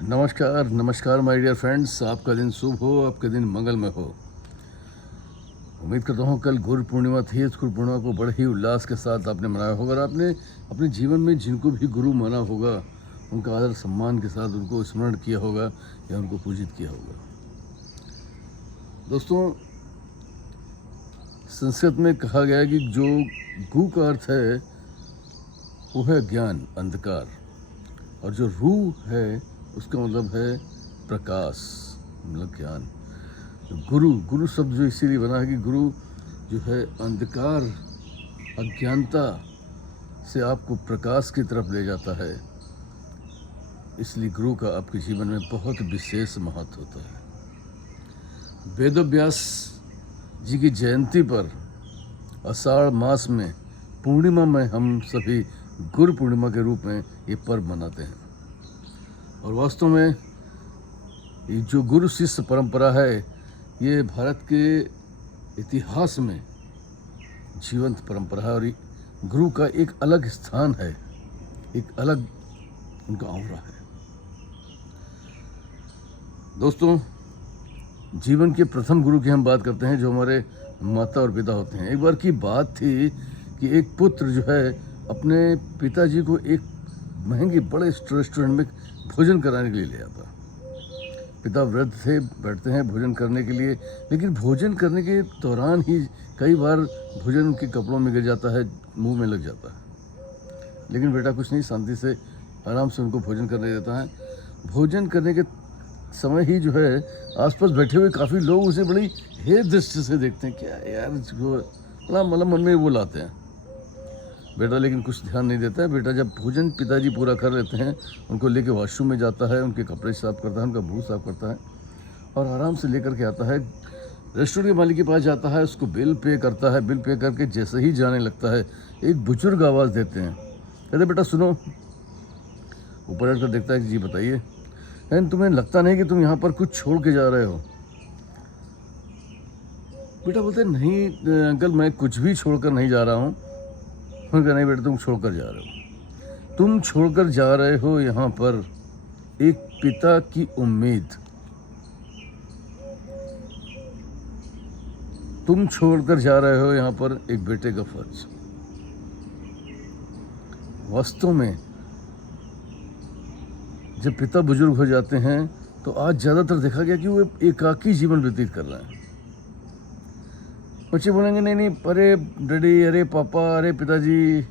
नमस्कार नमस्कार my dear friends. आपका दिन शुभ हो, आपका दिन मंगलमय हो। उम्मीद करता हूँ कल गुरु पूर्णिमा थी। इस गुरु पूर्णिमा को बड़े ही उल्लास के साथ आपने मनाया होगा और आपने अपने जीवन में जिनको भी गुरु माना होगा उनका आदर सम्मान के साथ उनको स्मरण किया होगा या उनको पूजित किया होगा। दोस्तों, संस्कृत में कहा गया है कि जो गु का अर्थ है वो है ज्ञान, अंधकार, और जो रू है उसका मतलब है प्रकाश, मतलब ज्ञान। गुरु गुरु शब्द जो इसीलिए बना है कि गुरु जो है अंधकार, अज्ञानता से आपको प्रकाश की तरफ ले जाता है। इसलिए गुरु का आपके जीवन में बहुत विशेष महत्व होता है। वेदव्यास जी की जयंती पर आषाढ़ मास में पूर्णिमा में हम सभी गुरु पूर्णिमा के रूप में ये पर्व मनाते हैं। और वास्तव में ये जो गुरु शिष्य परंपरा है ये भारत के इतिहास में जीवंत परंपरा है और गुरु का एक अलग स्थान है, एक अलग उनका औरा है। दोस्तों, जीवन के प्रथम गुरु की हम बात करते हैं जो हमारे माता और पिता होते हैं। एक बार की बात थी कि एक पुत्र जो है अपने पिताजी को एक महंगे बड़े रेस्टोरेंट में भोजन कराने के लिए ले आता। पिता वृद्ध थे, बैठते हैं भोजन करने के लिए, लेकिन भोजन करने के दौरान ही कई बार भोजन उनके कपड़ों में गिर जाता है, मुंह में लग जाता है। लेकिन बेटा कुछ नहीं, शांति से आराम से उनको भोजन करने देता है। भोजन करने के समय ही जो है आसपास बैठे हुए काफ़ी लोग उसे बड़ी हे दृष्टि से देखते हैं, क्या यार इसको, बड़ा मतलब मन में वो लाते हैं। बेटा लेकिन कुछ ध्यान नहीं देता है। बेटा जब भोजन पिताजी पूरा कर लेते हैं उनको लेके वॉशरूम में जाता है, उनके कपड़े साफ करता है, उनका मुंह साफ करता है और आराम से लेकर के आता है। रेस्टोरेंट के मालिक के पास जाता है, उसको बिल पे करता है। बिल पे करके जैसे ही जाने लगता है एक बुजुर्ग आवाज़ देते हैं, कहते बेटा सुनो। वो पलट कर देखता है कि जी बताइए। लेकिन तुम्हें लगता नहीं कि तुम यहाँ पर कुछ छोड़ के जा रहे हो? बेटा बोलते नहीं अंकल, मैं कुछ भी छोड़कर नहीं जा रहा हूँ। उन्होंने कहा नहीं बेटा, तुम छोड़कर जा रहे हो। तुम छोड़कर जा रहे हो यहाँ पर एक पिता की उम्मीद, तुम छोड़कर जा रहे हो यहाँ पर एक बेटे का फर्ज। वास्तव में जब पिता बुजुर्ग हो जाते हैं तो आज ज़्यादातर देखा गया कि वो एकाकी जीवन व्यतीत कर रहे हैं। बच्चे बोलेंगे नहीं नहीं, अरे डैडी, अरे पापा, अरे पिताजी,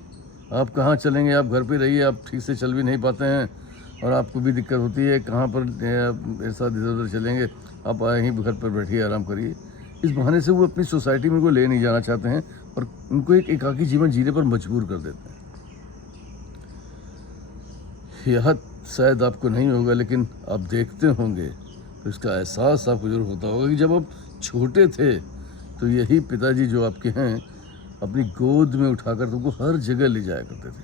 आप कहाँ चलेंगे, आप घर पे रहिए, आप ठीक से चल भी नहीं पाते हैं और आपको भी दिक्कत होती है, कहाँ पर ऐसा इधर उधर चलेंगे, आप यहीं घर पर बैठिए, आराम करिए। इस बहाने से वो अपनी सोसाइटी में को ले नहीं जाना चाहते हैं और उनको एक एकाकी जीवन जीने पर मजबूर कर देते हैं। यह शायद आपको नहीं होगा लेकिन आप देखते होंगे तो इसका एहसास आपको जरूर होता होगा कि जब आप छोटे थे तो यही पिताजी जो आपके हैं अपनी गोद में उठाकर तुमको हर जगह ले जाया करते थे।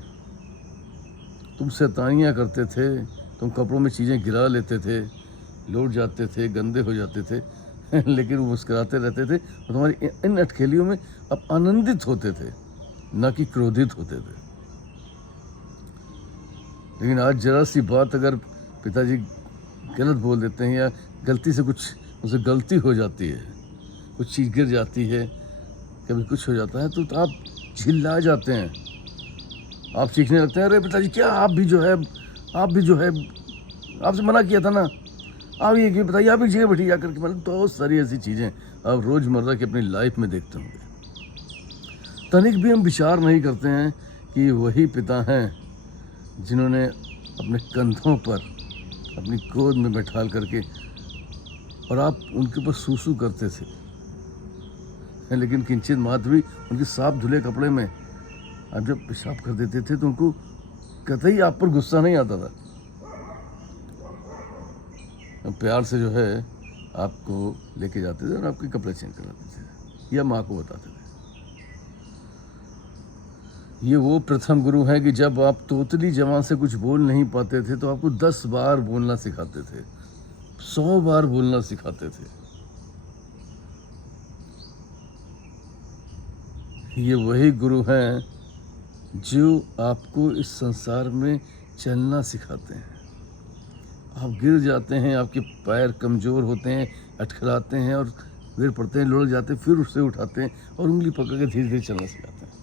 तुम शैतानियाँ करते थे, तुम कपड़ों में चीज़ें गिरा लेते थे, लौट जाते थे, गंदे हो जाते थे लेकिन वो मुस्कुराते रहते थे और तुम्हारी इन अटखेलियों में आप आनंदित होते थे, ना कि क्रोधित होते थे। लेकिन आज जरा सी बात अगर पिताजी गलत बोल देते हैं या गलती से कुछ उनसे गलती हो जाती है, कुछ चीज़ गिर जाती है, कभी कुछ हो जाता है तो आप चिल्ला जाते हैं, आप सीखने लगते हैं, अरे पिताजी क्या आप भी जो है आपसे मना किया था ना, आप ये बताइए, आप एक जगह बैठी जा करके। मतलब बहुत सारी ऐसी चीज़ें आप रोज़मर्रा की अपनी लाइफ में देखते होंगे। तनिक भी हम विचार नहीं करते हैं कि वही पिता हैं जिन्होंने अपने कंधों पर अपनी गोद में बैठाल करके और आप उनके ऊपर सूसू करते थे, लेकिन किंचित मात्र भी उनके साफ धुले कपड़े में आप जब पेशाब कर देते थे तो उनको कतई आप पर गुस्सा नहीं आता था। प्यार से जो है आपको लेके जाते थे और आपके कपड़े चेंज कराते थे या माँ को बताते थे। ये वो प्रथम गुरु हैं कि जब आप तोतली जवान से कुछ बोल नहीं पाते थे तो आपको 10 बार बोलना सिखाते थे, 100 बार बोलना सिखाते थे। ये वही गुरु हैं जो आपको इस संसार में चलना सिखाते हैं, आप गिर जाते हैं, आपके पैर कमज़ोर होते हैं, अटखलाते हैं और गिर पड़ते हैं, लुढ़क जाते हैं, फिर उससे उठाते हैं और उंगली पकड़ के धीरे धीरे चलना सिखाते हैं।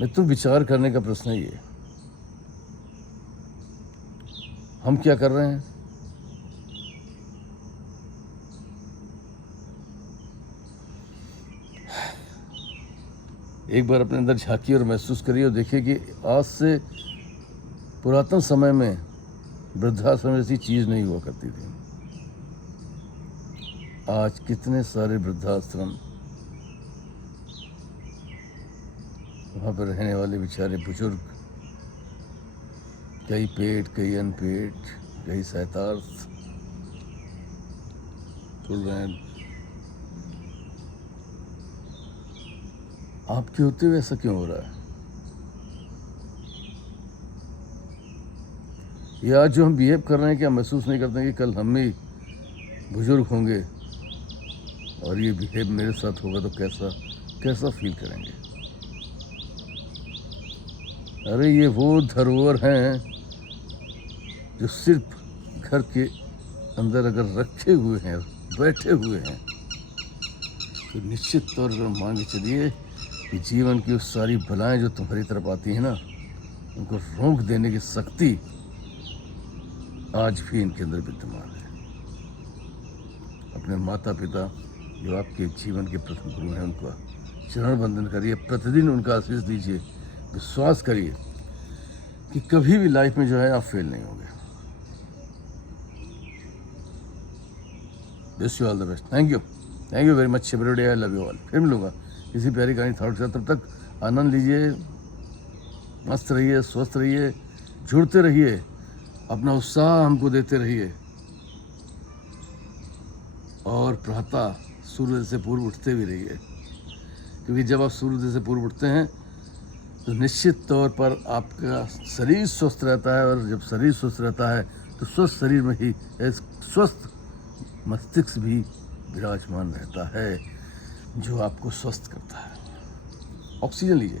मैं तो विचार करने का प्रश्न ही है, हम क्या कर रहे हैं? एक बार अपने अंदर झांकिए और महसूस करिए और देखिए कि आज से पुरातन समय में वृद्धाश्रम जैसी चीज़ नहीं हुआ करती थी। आज कितने सारे वृद्धाश्रम, वहाँ पर रहने वाले बेचारे बुजुर्ग, कई पेट, कई अनपेट, कई सहतार्थ खुल रहे हैं। आपके होते हुए ऐसा क्यों हो रहा है? ये आज जो हम बिहेव कर रहे हैं, क्या महसूस नहीं करते हैं कि कल हम ही बुजुर्ग होंगे और ये बिहेव मेरे साथ होगा तो कैसा कैसा फील करेंगे? अरे ये वो धरोहर हैं जो सिर्फ घर के अंदर अगर रखे हुए हैं, बैठे हुए हैं, तो निश्चित तौर पर मान के चलिए कि जीवन की वो सारी बलाएं जो तुम्हारी तरफ आती हैं ना, उनको रोक देने की शक्ति आज भी इनके अंदर विद्यमान है। अपने माता पिता जो आपके जीवन के प्रथम गुरु हैं, उनका चरण वंदन करिए, प्रतिदिन उनका आशीष दीजिए, विश्वास करिए कि कभी भी लाइफ में जो है आप फेल नहीं होंगे। Wish you all the best. Thank you very much everyday. I love you all. फिर मिलूंगा किसी प्यारी कहानी थॉट के साथ। तब तक आनंद लीजिए, मस्त रहिए, स्वस्थ रहिए, जुड़ते रहिए, अपना उत्साह हमको देते रहिए और प्रातः सूर्य से पूर्व उठते भी रहिए, क्योंकि जब आप सूर्य से पूर्व उठते हैं तो निश्चित तौर पर आपका शरीर स्वस्थ रहता है, और जब शरीर स्वस्थ रहता है तो स्वस्थ शरीर में ही एक स्वस्थ मस्तिष्क भी विराजमान रहता है, जो आपको स्वस्थ करता है। ऑक्सीजन लीजिए।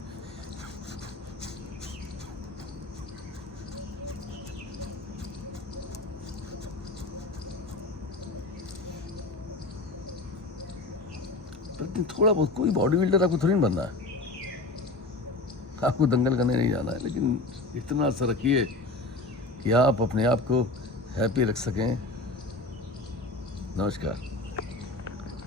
थोड़ा बहुत, कोई बॉडी बिल्डर आपको थोड़ी ना बनना है, आपको दंगल करने नहीं जाना है, लेकिन इतना सा रखिए कि आप अपने आप को हैप्पी रख सकें। नमस्कार।